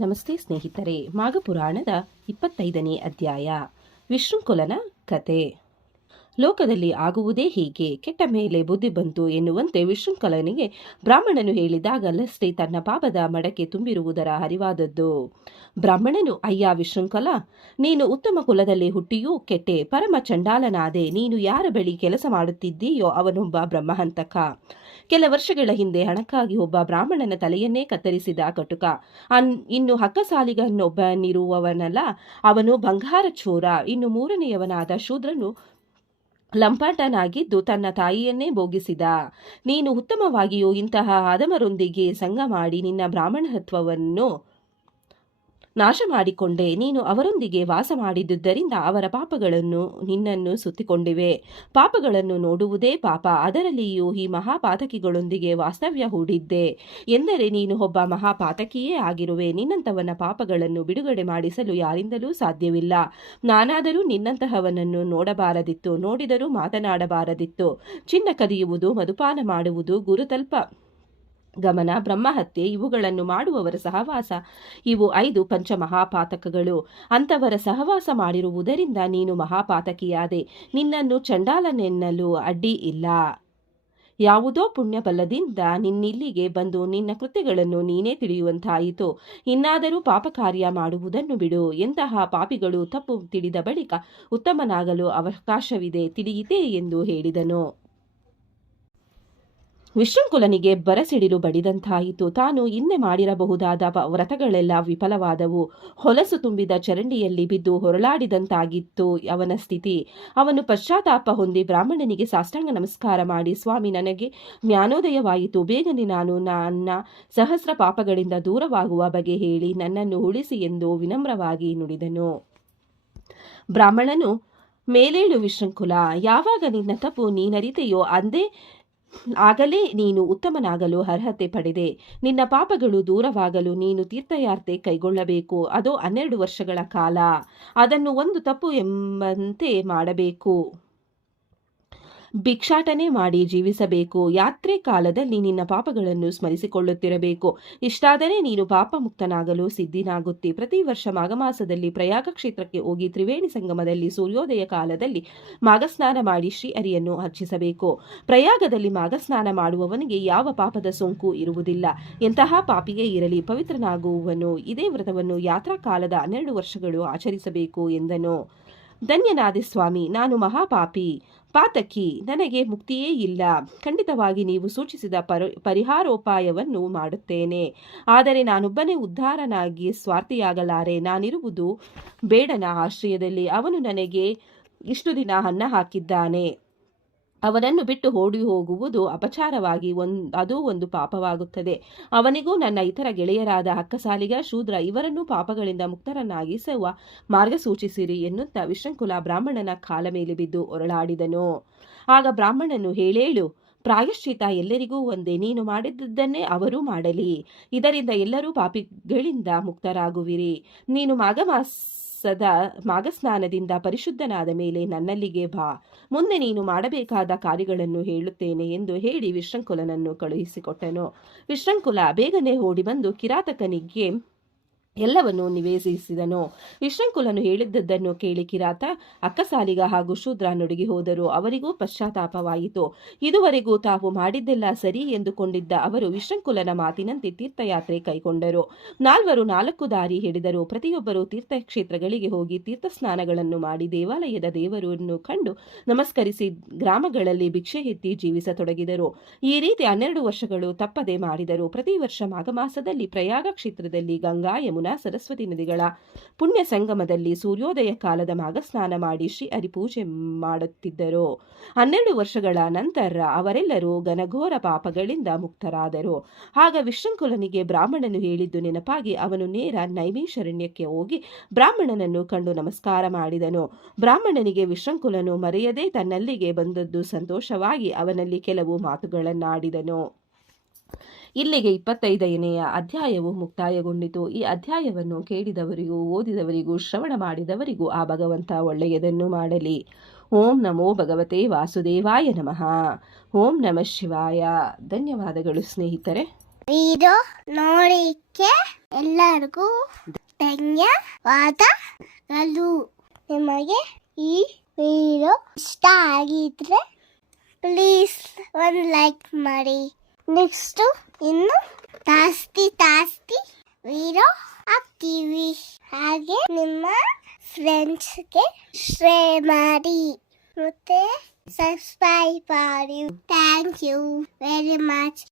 ನಮಸ್ತೆ ಸ್ನೇಹಿತರೆ ಮಾಘಪುರಾಣದ ಇಪ್ಪತ್ತೈದನೇ ಅಧ್ಯಾಯ. ವಿಶೃಂಕುಲನ ಕತೆ. ಲೋಕದಲ್ಲಿ ಆಗುವುದೇ ಹೀಗೆ. ಕೆಟ್ಟ ಮೇಲೆ ಬುದ್ಧಿ ಬಂತು ಎನ್ನುವಂತೆ ವಿಶೃಂಖಲನಿಗೆ ಬ್ರಾಹ್ಮಣನು ಹೇಳಿದಾಗ ಹೇಳಿದಾಗಲಷ್ಟೇ ತನ್ನ ಪಾಪದ ಮಡಕೆ ತುಂಬಿರುವುದರ ಅರಿವಾದದ್ದು. ಬ್ರಾಹ್ಮಣನು, ಅಯ್ಯ ವಿಶೃಂಖಲ, ನೀನು ಉತ್ತಮ ಕುಲದಲ್ಲಿ ಹುಟ್ಟಿಯೂ ಕೆಟ್ಟೆ, ಪರಮ ಚಂಡಾಲನಾದೆ, ನೀನು ಯಾರ ಬಳಿ ಕೆಲಸ ಮಾಡುತ್ತಿದ್ದೀಯೋ ಅವನೊಬ್ಬ ಬ್ರಹ್ಮಹಂತಕ. ಕೆಲ ವರ್ಷಗಳ ಹಿಂದೆ ಹಣಕ್ಕಾಗಿ ಒಬ್ಬ ಬ್ರಾಹ್ಮಣನ ತಲೆಯನ್ನೇ ಕತ್ತರಿಸಿದ ಕಟುಕ. ಅನ್, ಇನ್ನು ಹಕ್ಕಸಾಲಿಗನ್ನೊಬ್ಬನಿರುವವನಲ್ಲ ಅವನು ಬಂಗಾರ ಚೋರ ಇನ್ನು ಮೂರನೆಯವನಾದ ಶೂದ್ರನು ಲಂಪಾಟನಾಗಿದ್ದು ತನ್ನ ತಾಯಿಯನ್ನೇ ಭೋಗಿಸಿದ. ನೀನು ಉತ್ತಮವಾಗಿಯೂ ಇಂತಹ ಆದಮರೊಂದಿಗೆ ಸಂಗ ಮಾಡಿ ನಿನ್ನ ಬ್ರಾಹ್ಮಣತ್ವವನ್ನು ನಾಶ ಮಾಡಿಕೊಂಡೆ ನೀನು ಅವರೊಂದಿಗೆ ವಾಸ ಮಾಡಿದ್ದುದರಿಂದ ಅವರ ಪಾಪಗಳನ್ನು ನಿನ್ನನ್ನು ಸುತ್ತಿಕೊಂಡಿವೆ. ಪಾಪಗಳನ್ನು ನೋಡುವುದೇ ಪಾಪ. ಅದರಲ್ಲಿಯೂ ಈ ಮಹಾಪಾತಕಿಗಳೊಂದಿಗೆ ವಾಸ್ತವ್ಯ ಹೂಡಿದ್ದೆ. ಎಂದರೆ ನೀನು ಒಬ್ಬ ಮಹಾಪಾತಕಿಯೇ ಆಗಿರುವೆ. ನಿನ್ನಂಥವನ ಪಾಪಗಳನ್ನು ಬಿಡುಗಡೆ ಮಾಡಿಸಲು ಯಾರಿಂದಲೂ ಸಾಧ್ಯವಿಲ್ಲ. ನಾನಾದರೂ ನಿನ್ನಂತಹವನನ್ನು ನೋಡಬಾರದಿತ್ತು. ನೋಡಿದರೂ ಮಾತನಾಡಬಾರದಿತ್ತು. ಚಿನ್ನ ಕದಿಯುವುದು, ಮಧುಪಾನ ಮಾಡುವುದು, ಗುರುತಲ್ಪ ಗಮನ, ಬ್ರಹ್ಮಹತ್ಯೆ ಇವುಗಳನ್ನು ಮಾಡುವವರ ಸಹವಾಸ. ಇವು ಐದು ಪಂಚಮಹಾಪಾತಕಗಳು. ಅಂಥವರ ಸಹವಾಸ ಮಾಡಿರುವುದರಿಂದ ನೀನು ಮಹಾಪಾತಕಿಯಾದೆ. ನಿನ್ನನ್ನು ಚಂಡಾಲನೆನ್ನಲು ಅಡ್ಡಿ ಇಲ್ಲ. ಯಾವುದೋ ಪುಣ್ಯಬಲದಿಂದ ನಿನ್ನಿಲ್ಲಿಗೆ ಬಂದು ನಿನ್ನ ಕೃತ್ಯಗಳನ್ನು ನೀನೇ ತಿಳಿಯುವಂತಾಯಿತು. ಇನ್ನಾದರೂ ಪಾಪ ಕಾರ್ಯ ಮಾಡುವುದನ್ನು ಬಿಡು. ಎಂತಹ ಪಾಪಿಗಳು ತಪ್ಪು ತಿಳಿದ ಬಳಿಕ ಉತ್ತಮನಾಗಲು ಅವಕಾಶವಿದೆ, ತಿಳಿಯಿತೆ ಎಂದು ಹೇಳಿದನು. ವಿಶೃಂಖುಲನಿಗೆ ಬರಸಿಡಿಲು ಬಡಿದಂತಾಯಿತು. ತಾನು ಇನ್ನೆ ಮಾಡಿರಬಹುದಾದ ವ್ರತಗಳೆಲ್ಲ ವಿಫಲವಾದವು. ಹೊಲಸು ತುಂಬಿದ ಚರಂಡಿಯಲ್ಲಿ ಬಿದ್ದು ಹೊರಳಾಡಿದಂತಾಗಿತ್ತು ಅವನ ಸ್ಥಿತಿ. ಅವನು ಪಶ್ಚಾತ್ತಾಪ ಹೊಂದಿ ಬ್ರಾಹ್ಮಣನಿಗೆ ಸಾಷ್ಟಾಂಗ ನಮಸ್ಕಾರ ಮಾಡಿ, ಸ್ವಾಮಿ, ನನಗೆ ಜ್ಞಾನೋದಯವಾಯಿತು. ಬೇಗನೆ ನಾನು ನನ್ನ ಸಹಸ್ರ ಪಾಪಗಳಿಂದ ದೂರವಾಗುವ ಬಗೆ ಹೇಳಿ ನನ್ನನ್ನು ಉಳಿಸಿ ಎಂದು ವಿನಮ್ರವಾಗಿ ನುಡಿದನು. ಬ್ರಾಹ್ಮಣನು, ಮೇಲೇಳು ವಿಶೃಂಖುಲ, ಯಾವಾಗ ನಿನ್ನ ತಪ್ಪು ನೀನರಿತೆಯೋ ಅಂದೇ ಆಗಲೇ ನೀನು ಉತ್ತಮನಾಗಲು ಅರ್ಹತೆ ಪಡೆದೆ. ನಿನ್ನ ಪಾಪಗಳು ದೂರವಾಗಲು ನೀನು ತೀರ್ಥಯಾತ್ರೆ ಕೈಗೊಳ್ಳಬೇಕು. ಅದು ಹನ್ನೆರಡು ವರ್ಷಗಳ ಕಾಲ. ಅದನ್ನು ಒಂದು ತಪ್ಪು ಎಂಬಂತೆ ಮಾಡಬೇಕು. ಭಿಕ್ಷಾಟನೆ ಮಾಡಿ ಜೀವಿಸಬೇಕು. ಯಾತ್ರೆ ಕಾಲದಲ್ಲಿ ನಿನ್ನ ಪಾಪಗಳನ್ನು ಸ್ಮರಿಸಿಕೊಳ್ಳುತ್ತಿರಬೇಕು. ಇಷ್ಟಾದರೆ ನೀನು ಪಾಪ ಮುಕ್ತನಾಗಲು ಸಿದ್ಧಿನಾಗುತ್ತಿ. ಪ್ರತಿ ವರ್ಷ ಮಾಘಮಾಸದಲ್ಲಿ ಪ್ರಯಾಗ ಕ್ಷೇತ್ರಕ್ಕೆ ಹೋಗಿ ತ್ರಿವೇಣಿ ಸಂಗಮದಲ್ಲಿ ಸೂರ್ಯೋದಯ ಕಾಲದಲ್ಲಿ ಮಾಘಸ್ನಾನ ಮಾಡಿ ಶ್ರೀ ಹರಿಯನ್ನು ಅರ್ಚಿಸಬೇಕು. ಪ್ರಯಾಗದಲ್ಲಿ ಮಾಘಸ್ನಾನ ಮಾಡುವವನಿಗೆ ಯಾವ ಪಾಪದ ಸೋಂಕು ಇರುವುದಿಲ್ಲ. ಎಂತಹ ಪಾಪಿಗೆ ಇರಲಿ ಪವಿತ್ರನಾಗುವವನು. ಇದೇ ವ್ರತವನ್ನು ಯಾತ್ರಾ ಕಾಲದ ಹನ್ನೆರಡು ವರ್ಷಗಳು ಆಚರಿಸಬೇಕು ಎಂದನು. ಧನ್ಯನಾದೆ ಸ್ವಾಮಿ, ನಾನು ಮಹಾಪಾಪಿ. ಪಾತಕಿ, ನನಗೆ ಮುಕ್ತಿಯೇ ಇಲ್ಲ. ಖಂಡಿತವಾಗಿ ನೀವು ಸೂಚಿಸಿದ ಪರ, ಪರಿಹಾರೋಪಾಯವನ್ನು ಮಾಡುತ್ತೇನೆ. ಆದರೆ ನಾನೊಬ್ಬನೇ ಉದ್ಧಾರನಾಗಿ ಸ್ವಾರ್ಥಿಯಾಗಲಾರೆ. ನಾನಿರುವುದು ಬೇಡನ ಆಶ್ರಯದಲ್ಲಿ. ಅವನು ನನಗೆ ಇಷ್ಟು ದಿನ ಅನ್ನ ಹಾಕಿದ್ದಾನೆ. ಅವನನ್ನು ಬಿಟ್ಟು ಓಡಿ ಹೋಗುವುದು ಅಪಚಾರವಾಗಿ ಒಂದು, ಅದು ಒಂದು ಪಾಪವಾಗುತ್ತದೆ. ಅವನಿಗೂ ನನ್ನ ಇತರ ಗೆಳೆಯರಾದ ಅಕ್ಕಸಾಲಿಗ, ಶೂದ್ರ, ಇವರನ್ನು ಪಾಪಗಳಿಂದ ಮುಕ್ತರನ್ನಾಗಿಸುವ ಮಾರ್ಗ ಸೂಚಿಸಿರಿ ಎನ್ನುತ್ತಾ ವಿಶೃಂಕುಲ ಬ್ರಾಹ್ಮಣನ ಕಾಲ ಮೇಲೆ ಬಿದ್ದು ಹೊರಳಾಡಿದನು ಆಗ ಬ್ರಾಹ್ಮಣನು ಹೇಳೇಳು ಪ್ರಾಯಶ್ಚಿತ ಎಲ್ಲರಿಗೂ ಒಂದೇ, ನೀನು ಮಾಡಿದ್ದನ್ನೇ ಅವರೂ ಮಾಡಲಿ. ಇದರಿಂದ ಎಲ್ಲರೂ ಪಾಪಿಗಳಿಂದ ಮುಕ್ತರಾಗುವಿರಿ. ನೀನು ಮಾಘಮಾಸದ ಮಾಘಸ್ನಾನದಿಂದ ಪರಿಶುದ್ಧನಾದ ಮೇಲೆ ನನ್ನಲ್ಲಿಗೆ ಬಾ. ಮುಂದೆ ನೀನು ಮಾಡಬೇಕಾದ ಕಾರ್ಯಗಳನ್ನು ಹೇಳುತ್ತೇನೆ ಎಂದು ಹೇಳಿ ವಿಶ್ರಂಕುಲನನ್ನು ಕಳುಹಿಸಿಕೊಟ್ಟನು. ವಿಶ್ರಂಕುಲ ಬೇಗನೆ ಓಡಿ ಬಂದು ಕಿರಾತಕನಿಗೆ ಎಲ್ಲವನ್ನು ನಿವೇದಿಸಿದನು ವಿಶೃಂಕುಲನು ಹೇಳಿದ್ದದ್ದನ್ನು ಕೇಳಿ ಕಿರಾತ, ಅಕ್ಕಸಾಲಿಗ ಹಾಗೂ ಶೂದ್ರ ನುಡುಗಿ ಹೋದರು. ಅವರಿಗೂ ಪಶ್ಚಾತ್ತಾಪವಾಯಿತು. ಇದುವರೆಗೂ ತಾವು ಮಾಡಿದ್ದೆಲ್ಲ ಸರಿ ಎಂದುಕೊಂಡಿದ್ದ ಅವರು ವಿಶ್ರಂಕುಲನ ಮಾತಿನಂತೆ ತೀರ್ಥಯಾತ್ರೆ ಕೈಗೊಂಡರು. ನಾಲ್ವರು ನಾಲ್ಕು ದಾರಿ ಹಿಡಿದರು. ಪ್ರತಿಯೊಬ್ಬರು ತೀರ್ಥಕ್ಷೇತ್ರಗಳಿಗೆ ಹೋಗಿ ತೀರ್ಥ ಸ್ನಾನಗಳನ್ನು ಮಾಡಿ ದೇವಾಲಯದ ದೇವರನ್ನು ಕಂಡು ನಮಸ್ಕರಿಸಿ ಗ್ರಾಮಗಳಲ್ಲಿ ಭಿಕ್ಷೆ ಎತ್ತಿ ಜೀವಿಸತೊಡಗಿದರು. ಈ ರೀತಿ ಹನ್ನೆರಡು ವರ್ಷಗಳು ತಪ್ಪದೆ ಮಾಡಿದರು. ಪ್ರತಿ ವರ್ಷ ಮಾಘಮಾಸದಲ್ಲಿ ಪ್ರಯಾಗ ಕ್ಷೇತ್ರದಲ್ಲಿ ಗಂಗಾ ಸರಸ್ವತಿ ನದಿಗಳ ಪುಣ್ಯ ಸಂಗಮದಲ್ಲಿ ಸೂರ್ಯೋದಯ ಕಾಲದ ಮಾಘಸ್ನಾನ ಮಾಡಿ ಶ್ರೀ ಹರಿಪೂಜೆ ಮಾಡುತ್ತಿದ್ದರು. ಹನ್ನೆರಡು ವರ್ಷಗಳ ನಂತರ ಅವರೆಲ್ಲರೂ ಘನಘೋರ ಪಾಪಗಳಿಂದ ಮುಕ್ತರಾದರು. ಆಗ ವಿಶೃಂಖುಲನಿಗೆ ಬ್ರಾಹ್ಮಣನು ಹೇಳಿದ್ದು ನೆನಪಾಗಿ ಅವನು ನೇರ ನೈಮಿಷರಣ್ಯಕ್ಕೆ ಹೋಗಿ ಬ್ರಾಹ್ಮಣನನ್ನು ಕಂಡು ನಮಸ್ಕಾರ ಮಾಡಿದನು. ಬ್ರಾಹ್ಮಣನಿಗೆ ವಿಶೃಂಖುಲನು ಮರೆಯದೇ ತನ್ನಲ್ಲಿಗೆ ಬಂದದ್ದು ಸಂತೋಷವಾಗಿ ಅವನಲ್ಲಿ ಕೆಲವು ಮಾತುಗಳನ್ನಾಡಿದನು. ಇಲ್ಲಿಗೆ ಇಪ್ಪತ್ತೈದನೆಯ ಅಧ್ಯಾಯವು ಮುಕ್ತಾಯಗೊಂಡಿತು. ಈ ಅಧ್ಯಾಯವನ್ನು ಕೇಳಿದವರಿಗೂ ಓದಿದವರಿಗೂ ಶ್ರವಣ ಮಾಡಿದವರಿಗೂ ಆ ಭಗವಂತ ಒಳ್ಳೆಯದನ್ನು ಮಾಡಲಿ. ಓಂ ನಮೋ ಭಗವತೆ ವಾಸುದೇವಾಯ ನಮಃ. ಓಂ ನಮಃ ಶಿವಾಯ. ಧನ್ಯವಾದಗಳು ಸ್ನೇಹಿತರೆ. ವಿಡಿಯೋ ನೋಡಿಕೆ ಎಲ್ಲರಿಗೂ ಧನ್ಯವಾದಗಳು. ನಿಮಗೆ ಈ ವಿಡಿಯೋ ಇಷ್ಟ ಆಗಿದ್ರೆ ಪ್ಲೀಸ್ ಒಂದು ಲೈಕ್ ಮಾಡಿ. ನೆಕ್ಸ್ಟು ಇನ್ನು ಜಾಸ್ತಿ ಜಾಸ್ತಿ ವಿಡಿಯೋ ಹಾಕ್ತೀವಿ ಹಾಗೆ ನಿಮ್ಮ ಫ್ರೆಂಡ್ಸ್ಗೆ ಶೇರ್ ಮಾಡಿ ಮತ್ತೆ ಸಬ್ಸ್ಕ್ರೈಬ್ ಮಾಡಿ ಥ್ಯಾಂಕ್ ಯು ವೆರಿ ಮಚ್